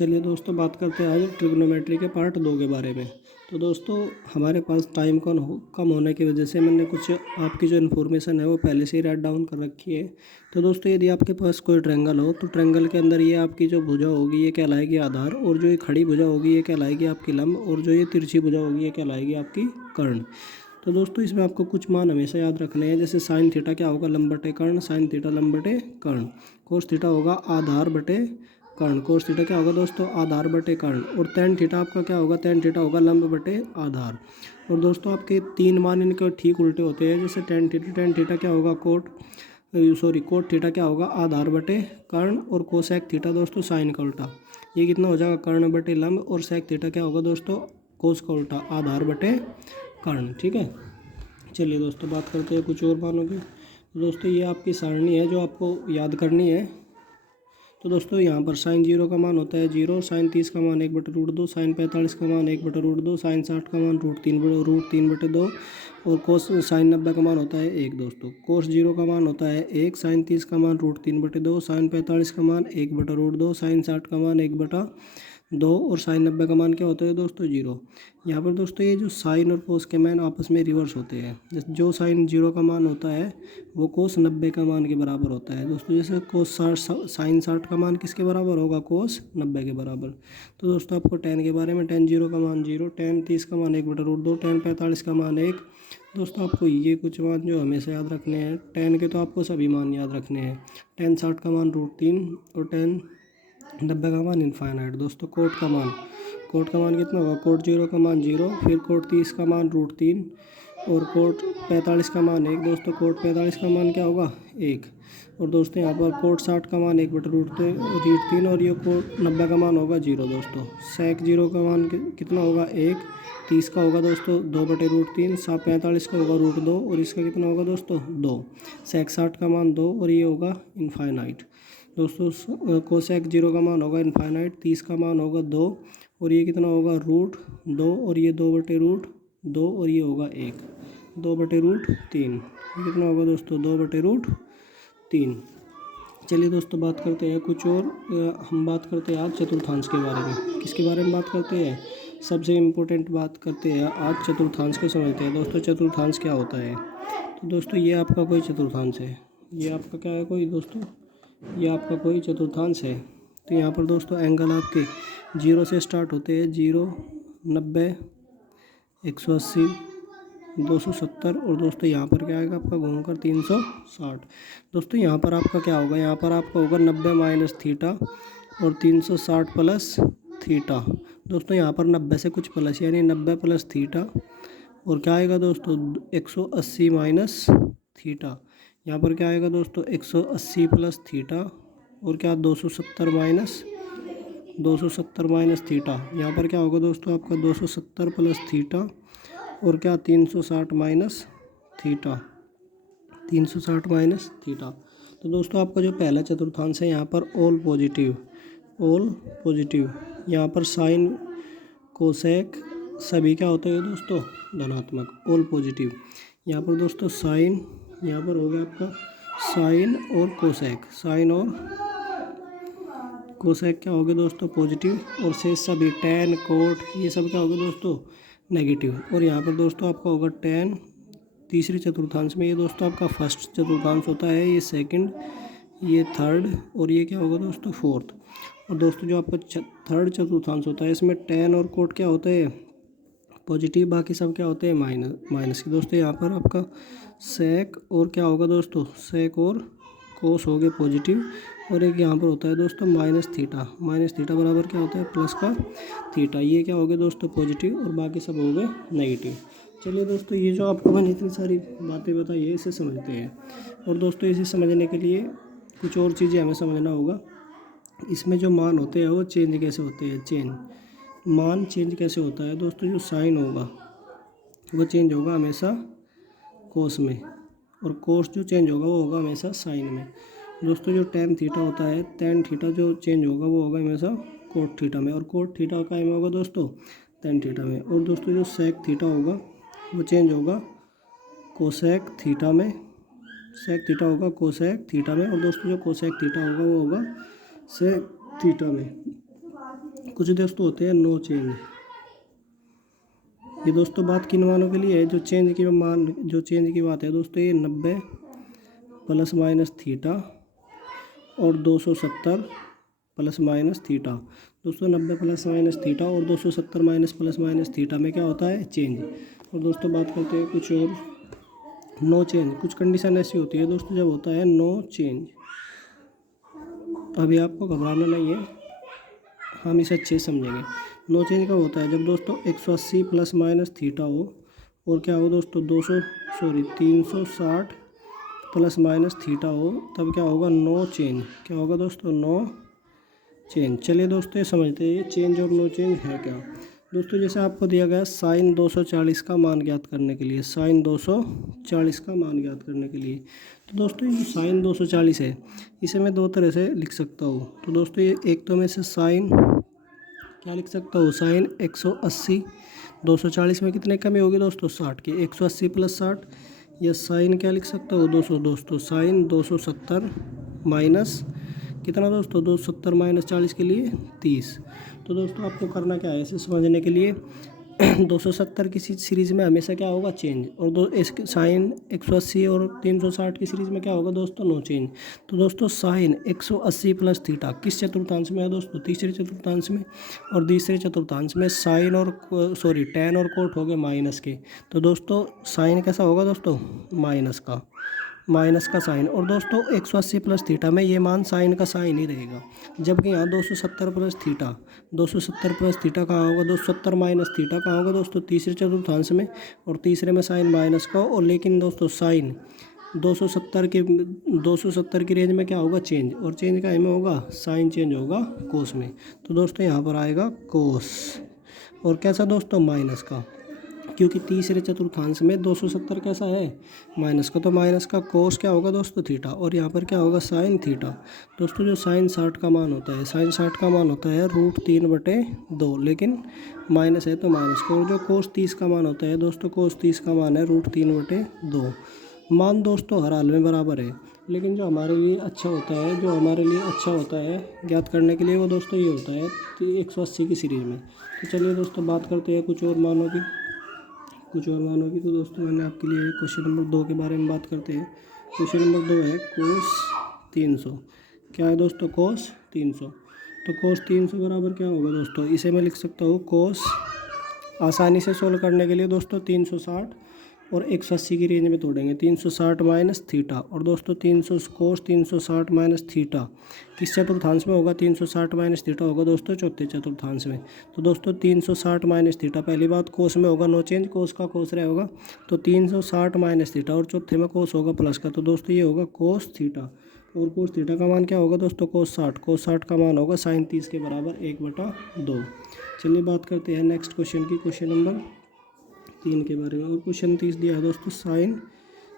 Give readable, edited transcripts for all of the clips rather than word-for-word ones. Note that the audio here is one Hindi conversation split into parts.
चलिए दोस्तों, बात करते हैं आज ट्रिग्नोमेट्री के पार्ट 2 के बारे में। तो दोस्तों, हमारे पास टाइम कम होने की वजह से मैंने कुछ आपकी जो इन्फॉर्मेशन है वो पहले से ही राइट डाउन कर रखी है। तो दोस्तों, यदि आपके पास कोई ट्रायंगल हो तो ट्रायंगल के अंदर ये आपकी जो भुजा होगी ये कहलाएगी आधार, और जो ये खड़ी भुजा होगी ये कहलाएगी आपकी लंब, और जो ये तिरछी भुजा होगी ये कहलाएगी आपकी कर्ण। तो दोस्तों, इसमें आपको कुछ मान हमेशा याद रखने हैं। जैसे साइन थीटा क्या होगा, लंब बटे कर्ण। साइन थीटा लंब बटे कर्ण। कोस थीटा होगा आधार बटे कर्ण। कोस थीटा क्या होगा दोस्तों, आधार बटे कर्ण। और टेन थीटा आपका क्या होगा, टेन थीटा होगा लंब बटे आधार। और दोस्तों, आपके तीन मान इनके ठीक उल्टे होते हैं। जैसे टेन थीटा क्या होगा कोट थीटा क्या होगा, आधार बटे कर्ण। और कोसेक थीटा दोस्तों साइन का उल्टा। ये कितना हो जाएगा, कर्ण बटे लंब। और सेक थीटा क्या होगा दोस्तों, कोस का उल्टा, आधार बटे कर्ण। ठीक है। चलिए दोस्तों, बात करते हैं कुछ और मानों की। तो दोस्तों, ये आपकी सारणी है जो आपको याद करनी है। तो दोस्तों, यहाँ पर साइन 0 का मान होता है 0, साइन 30 का मान 1/√2, साइन 45 का मान 1/√2, साइन 60 का मान √3/2, और कोस साइन 90 का मान होता है 1 दोस्तों। कोस 0 का मान होता है 1, साइन 30 का मान √3/2, साइन 45 का मान 1/√2, साइन 60 का मान 1/2, और साइन 90 का मान क्या होता है दोस्तों, 0। यहाँ पर दोस्तों, ये जो साइन और कोस के मान आपस में रिवर्स होते हैं। जो साइन 0 का मान होता है वो कोस 90 का मान के बराबर होता है दोस्तों। जैसे कोस 60 साइन 60 का मान किसके बराबर होगा, कोस 90 के बराबर। तो दोस्तों, आपको टेन के बारे में, टेन 0 का मान 0, टेन 30 का मान 1/√2, टेन 45 का मान 1। दोस्तों, आपको ये कुछ मान जो हमेशा याद रखने हैं। टेन के तो आपको सभी मान याद रखने हैं। टेन 60 का मान √3, और टेन 90 का मान इनफाइनाइट। दोस्तों, कोट का मान कितना होगा, कोट 0 का मान 0, फिर कोट 30 का मान √3, और कोट 45 का मान 1। दोस्तों, कोट 45 का मान क्या होगा, 1। और दोस्तों, यहाँ पर कोट 60 का मान 1/√3, और ये कोट 90 का मान होगा 0 दोस्तों। सेक 0 का मान कितना होगा, 1। 30 का होगा दोस्तों 2/√3, 45 का होगा √2, और इसका कितना होगा दोस्तों, 2। सेक 60 का मान 2, और ये होगा इनफाइनाइट। दोस्तों, कोसेक 0 का मान होगा इनफाइनाइट, 30 का मान होगा 2, और ये कितना होगा √2, और ये 2/√2, और ये होगा 1, 2/√3। ये कितना होगा दोस्तों, 2/√3। चलिए दोस्तों, बात करते हैं कुछ और। हम बात करते हैं आज चतुर्थांश के बारे में। किसके बारे में बात करते हैं, सबसे इम्पोर्टेंट बात करते हैं आज चतुर्थांश को समझते हैं। दोस्तों, चतुर्थांश क्या होता है। तो दोस्तों, ये आपका कोई चतुर्थांश है। ये आपका क्या है, कोई दोस्तों, ये आपका कोई चतुर्थांश है। तो यहाँ पर दोस्तों, एंगल आपके 0 से स्टार्ट होते हैं। 0, 90, 180, 270, और दोस्तों यहाँ पर क्या आएगा आपका घूमकर 360। दोस्तों, यहाँ पर आपका क्या होगा, यहाँ पर आपका होगा 90 माइनस थीटा, और 360 प्लस थीटा। दोस्तों, यहाँ पर 90 से कुछ प्लस, यानी 90 प्लस थीटा, और क्या आएगा दोस्तों, 180 माइनस थीटा। यहाँ पर क्या आएगा दोस्तों, 180 प्लस थीटा, और क्या 270 माइनस थीटा। यहाँ पर क्या होगा दोस्तों, आपका 270 प्लस थीटा, और क्या 360 माइनस थीटा, 360 माइनस थीटा। तो दोस्तों, आपका जो पहला चतुर्थांश है यहाँ पर ऑल पॉजिटिव। यहाँ पर साइन कोसेक सभी क्या होते हैं दोस्तों, धनात्मक, ऑल पॉजिटिव। यहाँ पर दोस्तों साइन, यहाँ पर हो गया आपका साइन और कोसेक। साइन और कोसेक क्या हो गया दोस्तों, पॉजिटिव, और शेष सभी टेन कोट ये सब क्या हो गया दोस्तों, नेगेटिव। और यहाँ पर दोस्तों आपका होगा टेन तीसरे चतुर्थांश में। ये दोस्तों आपका फर्स्ट चतुर्थांश होता है, ये सेकंड, ये थर्ड, और ये क्या होगा दोस्तों, फोर्थ। और दोस्तों, जो आपका थर्ड चतुर्थांश होता है इसमें टेन और कोट क्या होता है, पॉजिटिव, बाकी सब क्या होते हैं माइनस के। दोस्तों, यहाँ पर आपका सेक और क्या होगा दोस्तों, सेक और कोस हो गए पॉजिटिव, और एक यहाँ पर होता है दोस्तों माइनस थीटा बराबर क्या होता है, प्लस का थीटा। ये क्या हो गया दोस्तों, पॉजिटिव, और बाकी सब हो गए नेगेटिव। चलिए दोस्तों, ये जो आपको मैंने इतनी सारी बातें बताई है इसे समझते हैं। और दोस्तों, इसे समझने के लिए कुछ और चीज़ें हमें समझना होगा। इसमें जो मान होते हैं वो चेंज कैसे होते हैं, मान चेंज कैसे होता है दोस्तों। जो साइन होगा वो चेंज होगा हमेशा कोस में, और कोस जो चेंज होगा वो होगा हमेशा साइन में। दोस्तों, जो टेन थीटा होता है, टेन थीटा जो चेंज होगा वो होगा हमेशा कोट थीटा में, और कोट थीटा का में होगा दोस्तों टेन थीटा में। और दोस्तों, जो सेक थीटा होगा वो चेंज होगा कोसेक थीटा में, सेक थीटा होगा कोसेक थीटा में। और दोस्तों, जो कोसेक थीटा होगा वो होगा सेक थीटा में। कुछ दोस्तों होते हैं नो चेंज। ये दोस्तों बात किन मानों के लिए है, जो चेंज की बात है दोस्तों, ये 90 प्लस माइनस थीटा और 270 प्लस माइनस थीटा। दोस्तों 90 प्लस माइनस थीटा और 270 माइनस प्लस माइनस थीटा में क्या होता है, चेंज। और दोस्तों बात करते हैं कुछ और नो चेंज। कुछ कंडीशन ऐसी होती है दोस्तों जब होता है नो चेंज। अभी आपको घबराना नहीं है, हम इसे अच्छे से समझेंगे। नो चेंज कब होता है, जब दोस्तों 180 प्लस माइनस थीटा हो और क्या हो दोस्तों 360 प्लस माइनस थीटा हो, तब क्या होगा, नो चेंज। क्या होगा दोस्तों, नो चेंज। चलिए दोस्तों ये समझते हैं ये चेंज और नो चेंज है क्या। दोस्तों जैसे आपको दिया गया साइन 240 का मान ज्ञात करने के लिए, साइन 240 का मान ज्ञात करने के लिए, तो दोस्तों ये जो साइन 240 है इसे मैं दो तरह से लिख सकता हूँ। तो दोस्तों ये एक तो मैं इसे साइन क्या लिख सकता हूँ, साइन 180, 240 में कितने कमी होगी दोस्तों, 60 की, 180 प्लस 60, या साइन क्या लिख सकता हूँ दोस्तों साइन 270 माइनस कितना दोस्तों, 270 माइनस 40 के लिए 30। तो दोस्तों आपको करना क्या है, इसे समझने के लिए 270 की सीरीज़ में हमेशा क्या होगा, चेंज, और इसके साइन 180 और 360 की सीरीज़ में क्या होगा दोस्तों, नो चेंज। तो दोस्तों साइन 180 प्लस थीटा किस चतुर्थांश में है दोस्तों, तीसरे चतुर्थांश में, और तीसरे चतुर्थांश में साइन और टेन और कोट हो गए माइनस के। तो दोस्तों साइन कैसा होगा दोस्तों, माइनस का साइन। और दोस्तों 180 प्लस थीटा में ये मान साइन का साइन ही रहेगा, जबकि यहाँ 270 प्लस थीटा, 270 प्लस थीटा कहाँ होगा, 270 माइनस थीटा कहाँ होगा दोस्तों, तीसरे चतुर्थांश में, और तीसरे में साइन माइनस का। और लेकिन दोस्तों साइन 270 की रेंज में क्या होगा, चेंज, और चेंज का में होगा साइन चेंज होगा कोस में। तो दोस्तों यहाँ पर आएगा कोस, और कैसा दोस्तों, माइनस का, क्योंकि तीसरे चतुर्थांश में 270 कैसा है, माइनस का, तो माइनस का कोस क्या होगा दोस्तों, थीटा, और यहाँ पर क्या होगा, साइन थीटा। दोस्तों जो साइन 60 का मान होता है, साइन 60 का मान होता है √3/2, लेकिन माइनस है तो माइनस का। और जो कोस 30 का मान होता है दोस्तों, कोस 30 का मान है √3/2। मान दोस्तों हर हाल में बराबर है, लेकिन जो हमारे लिए अच्छा होता है ज्ञात करने के लिए, वो दोस्तों ये होता है 180 की सीरीज़ में। तो चलिए दोस्तों बात करते हैं कुछ और मानों की। तो दोस्तों मैंने आपके लिए क्वेश्चन नंबर 2 के बारे में बात करते हैं। क्वेश्चन नंबर 2 है कोस 300। क्या है दोस्तों, कोस 300। तो कोस 300 बराबर क्या होगा दोस्तों, इसे मैं लिख सकता हूँ कोस, आसानी से सोल्व करने के लिए दोस्तों 360 और 180 की रेंज में तोड़ेंगे, 360 माइनस थीटा। और दोस्तों 360 माइनस थीटा किस चतुर्थांश में होगा, 360 माइनस थीटा होगा दोस्तों चौथे चतुर्थांश में। तो दोस्तों 360 माइनस थीटा, पहली बात कोस में होगा नो चेंज, कोस का कोस रहा होगा, तो 360 माइनस थीटा, और चौथे में कोस होगा प्लस का, तो दोस्तों ये होगा कोस थीटा। और कोस थीटा का मान क्या होगा दोस्तों, कोस 60 का मान होगा साइन 30 के बराबर 1/2। चलिए बात करते हैं नेक्स्ट क्वेश्चन की, क्वेश्चन नंबर 3 के बारे में। और क्वेश्चन 30 दिया है दोस्तों साइन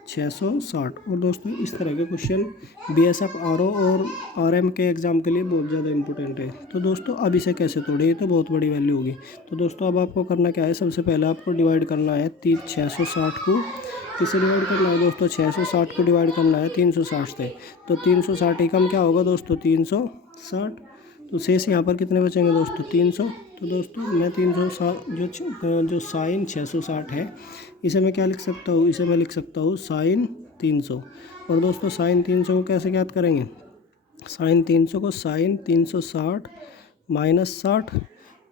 660। और दोस्तों इस तरह के क्वेश्चन BSF RO और RM के एग्ज़ाम के लिए बहुत ज़्यादा इंपॉर्टेंट है। तो दोस्तों अब इसे कैसे तोड़े, ये तो बहुत बड़ी वैल्यू होगी। तो दोस्तों अब आपको करना क्या है, सबसे पहले आपको डिवाइड करना है 660 को, किससे डिवाइड करना है दोस्तों, 660 को डिवाइड करना है 360 से। तो 360 एकम क्या होगा दोस्तों, 360। तो शेष यहाँ पर कितने बचेंगे दोस्तों, 300। तो दोस्तों मैं 360 जो साइन 660 है, इसे मैं क्या लिख सकता हूँ, इसे मैं लिख सकता हूँ साइन 300। और दोस्तों साइन 300 को कैसे ज्ञात करेंगे, साइन 300 को साइन 360 माइनस 60,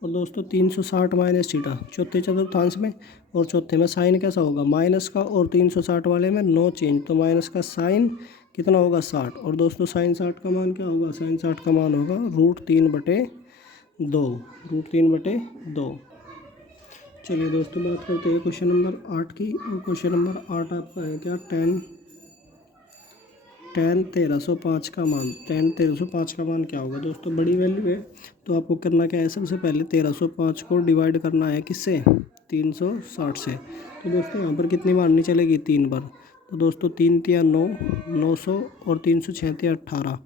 और दोस्तों 360 माइनस थीटा चौथे चतुर्थांश में, और चौथे में साइन कैसा होगा, माइनस का, और 360 वाले में नो चेंज, तो माइनस का साइन कितना होगा, 60। और दोस्तों साइन 60 का मान क्या होगा, साइन 60 का मान होगा √3/2। चलिए दोस्तों बात करते हैं क्वेश्चन नंबर 8 की। और क्वेश्चन नंबर 8 आपका है क्या, tan 1305 का मान, tan 1305 का मान क्या होगा दोस्तों, बड़ी वैल्यू है। तो आपको करना क्या है, सबसे पहले 1305 को डिवाइड करना है किससे, 360 से। तो दोस्तों यहाँ पर कितनी मारनी चलेगी, 3 बार। तो दोस्तों 3 तिया 9, 900, और 306 तिया 18।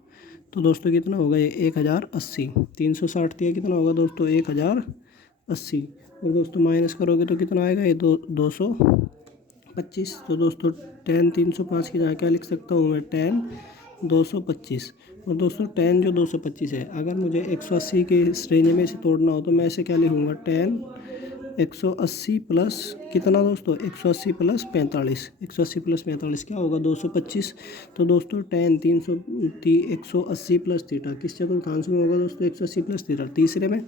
तो दोस्तों कितना होगा ये, 1080। 360 तिया कितना होगा दोस्तों, 1080। और दोस्तों माइनस करोगे तो कितना आएगा, ये 225। तो दोस्तों tan 305 की जगह क्या लिख सकता हूँ मैं, tan 225। और दोस्तों tan जो 225 है, अगर मुझे 180 के इस रेंज में इसे तोड़ना हो तो मैं इसे क्या लिखूँगा, tan 180 प्लस कितना दोस्तों, 180 प्लस 45, 180 प्लस 45 क्या होगा, 225। तो दोस्तों tan 180 प्लस थीटा किस चतुर्थांश में होगा दोस्तों, 180 प्लस थीटा तीसरे में।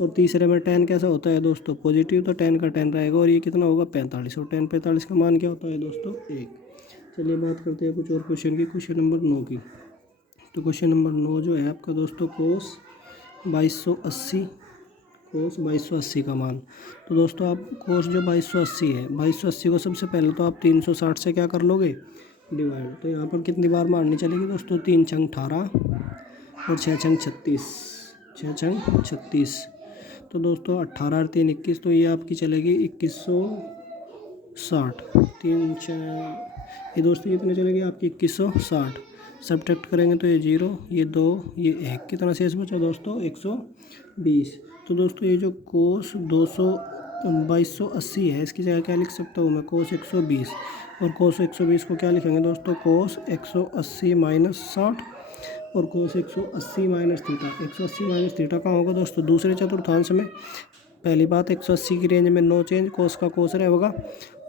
और तीसरे में tan कैसा होता है दोस्तों, पॉजिटिव, तो tan का tan रहेगा और ये कितना होगा, 45। और tan 45 का मान क्या होता है दोस्तों, 1। चलिए बात करते हैं कुछ और क्वेश्चन की, क्वेश्चन नंबर 9 की। तो क्वेश्चन नंबर 9 जो है आपका दोस्तों, कोस 2280 का मान। तो दोस्तों आप कोस जो 2280 है, 2280 को सबसे पहले तो आप 360 से क्या कर लोगे, डिवाइड। तो यहाँ पर कितनी बार मारनी चलेगी दोस्तों, 3 छंग 18 और 6 छंग 36, 6 छंग 36। तो दोस्तों 18 और 3 21, तो ये आपकी चलेगी 2160। ये दोस्तों कितने चलेगी आपकी, 2160। सब्ट्रैक्ट करेंगे तो ये 0, ये 2, ये 1, कितना शेष बचा दोस्तों, 120। तो दोस्तों ये जो कोस 2280 है, इसकी जगह क्या लिख सकता हूँ मैं, कोस 120। और कोस 120 को क्या लिखेंगे दोस्तों, कोस 180 माइनस 60। और कोस 180 माइनस थीटा, 180 माइनस थीटा कहाँ होगा दोस्तों, दूसरे चतुर्थांश में। पहली बात 180 की रेंज में नो चेंज, कोस का कोस रहेगा।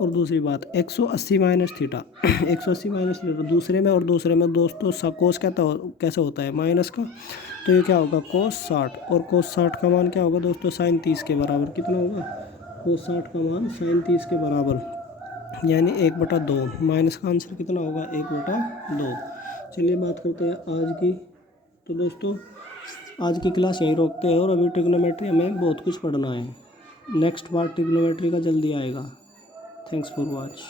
और दूसरी बात 180 माइनस थीटा 180 माइनस थीटा दूसरे में, और दूसरे में दोस्तों कोस कैसा होता है, माइनस का। तो ये क्या होगा, कोस 60। और कोस 60 का मान क्या होगा दोस्तों, साइन 30 के बराबर। कितना होगा, कोस 60 का मान साइन 30 के बराबर, यानी 1/2। माइनस का आंसर कितना होगा, 1/2। चलिए बात करते हैं आज की। तो दोस्तों आज की क्लास यहीं रोकते हैं, और अभी ट्रिग्नोमेट्री हमें बहुत कुछ पढ़ना है। नेक्स्ट पार्ट ट्रिग्नोमेट्री का जल्दी आएगा। Thanks for watch.